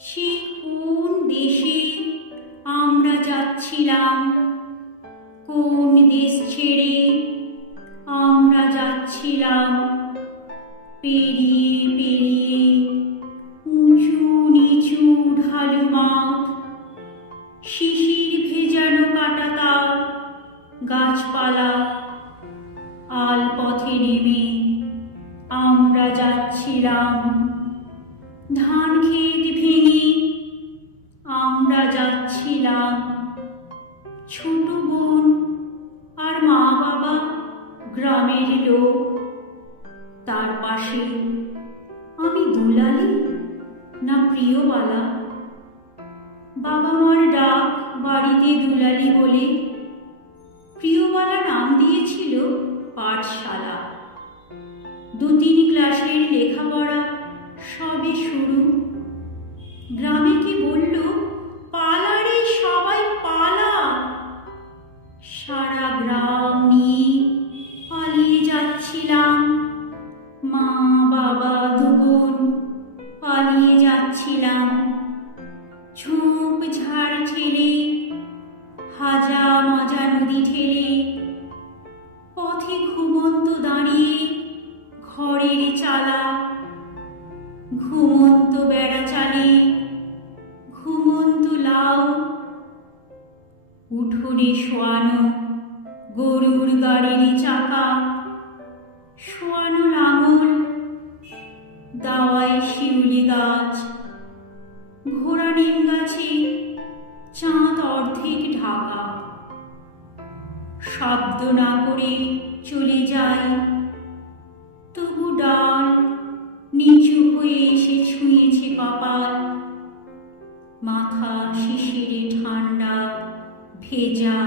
শিখুন বেশি আমরা যাচ্ছিলাম। ছোট বোন আর মা বাবা গ্রামের লোক। তার পাশে আমি দুলালি না প্রিয়বালা? বাবা মার ডাক গ্রাম নিয়ে পালিয়ে যাচ্ছিলাম। মা বাবা দুবোন পালিয়ে যাচ্ছিলাম। ঝোপ ঝাড় ঠেলে, হাজা মাজা নদী ঠেলে, পথে ঘুমন্ত দাঁড়িয়ে ঘরের চালা, ঘুমন্ত বেড়া চালে, ঘুমন্ত লাউ, উঠোনে শোয়ানো গরুর গাড়ির চাকা। শোয়ানো লাঙল দাওয়ায় শিউলি গাছ। ঘোড়া নিম গাছে চাঁদ অর্ধেক ঢাকা। শব্দ না করে চলে যায় তবু ডাল নিচু হয়ে এসে ছুঁয়েছে কপাল। মাথা শিশিরে ঠান্ডা, ভেজা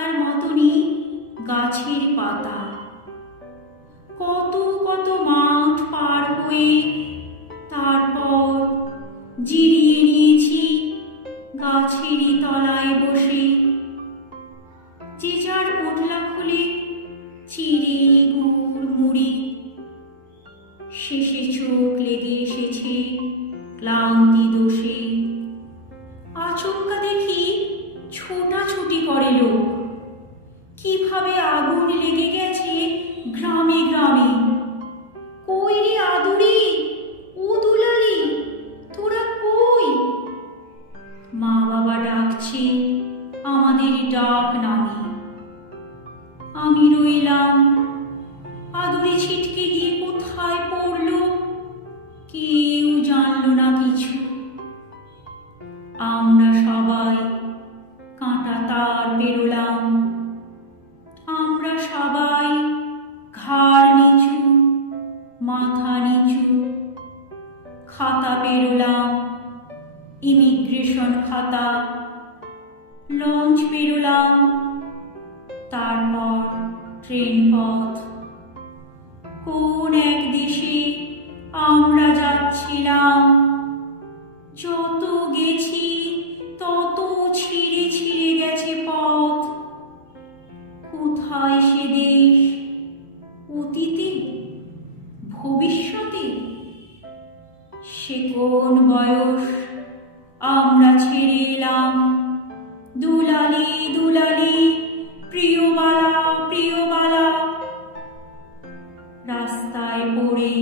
পাতার মতনই গাছের পাতা। কত কত মাঠ পার হয়ে তারপর জিরিয়ে নিয়েছি গাছেরই তলায় বসে। যে যার পোটলা খুলে চিড়ে গুড় মুড়ি। শেষে চোখ লেগে এসেছে ক্লান্তি দোষে। আচমকা দেখি ছোটাছুটি করে লোক। কীভাবে আগুন লেগে গেছে? গ্রামে গ্রামে। ইমিগ্রেশন খাতা। লঞ্চ পেরোলাম। তারপর ট্রেন পথ। কোন এক দেশে আমরা যাচ্ছিলাম। যত গেছি, তত ছিঁড়ে ছিঁড়ে গেছে পথ। কোথায় সে দেশ? অতীতে? ভবিষ্যতে? সে কোন বয়স? আমরা ছেড়ে দুলালি দুলালি, প্রিয়বালা প্রিয়বালা। রাস্তায় পড়ে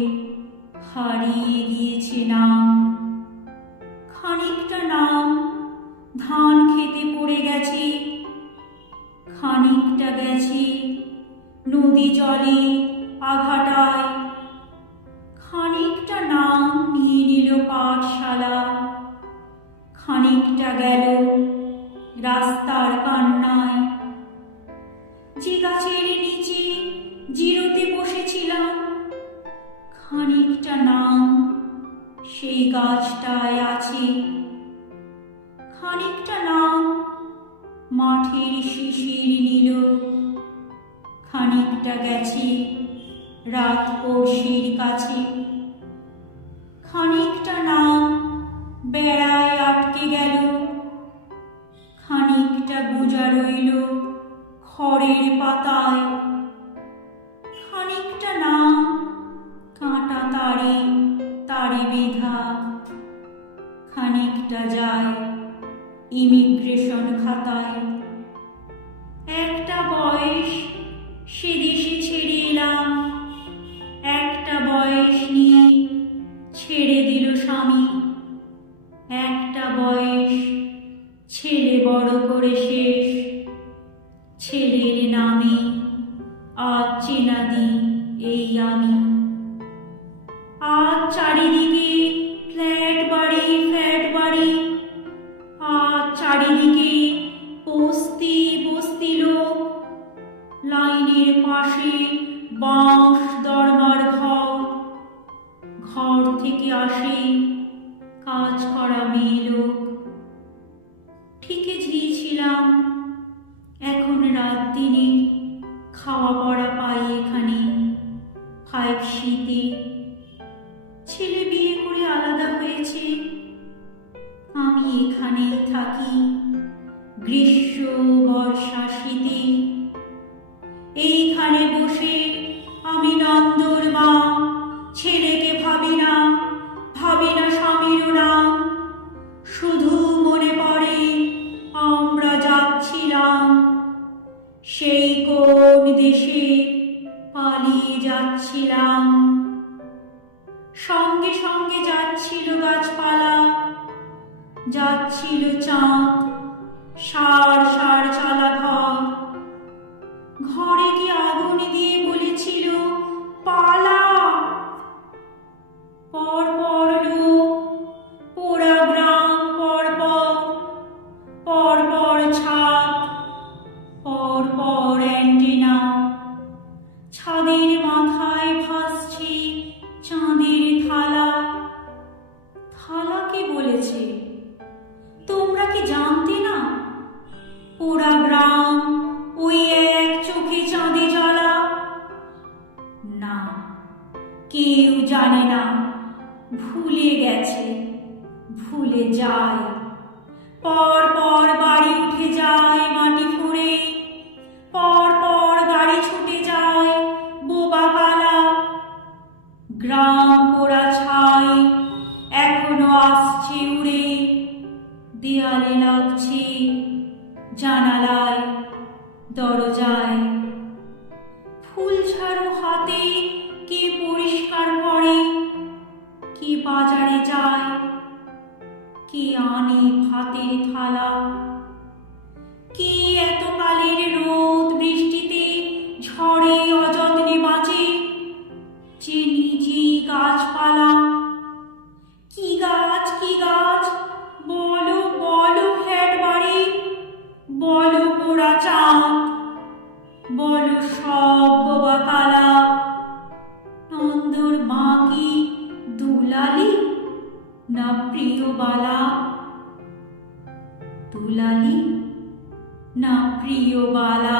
হারিয়ে গিয়েছে নাম। খানিকটা নাম ধান খেতে পড়ে গেছে। খানিকটা গেছে নদী জলে আঘাটায়। খানিকটা নাম নিয়ে নিল পাঠশালা। খানিকটা গেল রাস্তার কান্নায়। যে গাছের নিচে জিরোতে বসেছিলাম, খানিকটা নাম সেই গাছটায় আছে। খানিকটা নাম মাঠের শিশির নিল। খানিকটা গেছে রাত পড়শির কাছে। খানিকটা নাম বেড়ায় আটকে গেল। খানিকটা বোঝা রইল খড়ের পাতায়। খানিকটা না, কাঁটা তারে তারে বেধা। খানিকটা যায় ইমিগ্রেশন খাতায়। একটা বয়স সে দেশে ছেড়ে এলাম। একটা বয়স নিয়ে ছেড়ে দিল স্বামী। একটা বয়স, ছেলে বড় করে শেষ। ছেলের নামে আজ চেনা দিন এই আমি। আজ চারিদিক এক শীতে। ছেলে বিয়ে করে আলাদা হয়েছে। আমি এখানেই থাকি। গ্রীষ্ম, বর্ষা, শীতে। এইখানে বসে আমি নন্দর মা। ছেলেকে ভাবি না ভাবি না স্বামীর নাম। শুধু মনে পড়ে, আমরা যাচ্ছিলাম। সেই কোন দেশে পালিয়ে যাচ্ছিলাম। সঙ্গে সঙ্গে যাচ্ছিল গাছপালা, যাচ্ছিল চাঁদ, সার সার চালা ঘর। ঘরে কি আগুন দিয়ে বলেছিল, পালা ছাদের মাথায় ভাসছে চাঁদের থালা। থালা থালাকে বলেছে, তোমরা কি জানতে না? পোড়া গ্রাম ওই এক চোখে চাঁদে জ্বালা। না, কেউ জানে না, ভুলে গেছে, ভুলে যায়। পর পর বাড়ি উঠে যায় মাটি পোড়া ছাই এখনও আসছে উড়ে। দেয়ালে লাগছে জানালায়, দরজায়। ফুল ঝাড়ু হাতে কে পরিষ্কার করে? কে বাজারে যায়? কে আনে ভাতের থালা? কে এত কালের রোদ বৃষ্টিতে ঝড়ে গাছপালা। কি গাছ কি গাছ? বলো বলো ফ্ল্যাট বাড়ি। বলো পোড়া চাঁদ বলো সব বোবা কালা নন্দর মা দুলালি না প্রিয় বালা? দুলালি না প্রিয় বালা?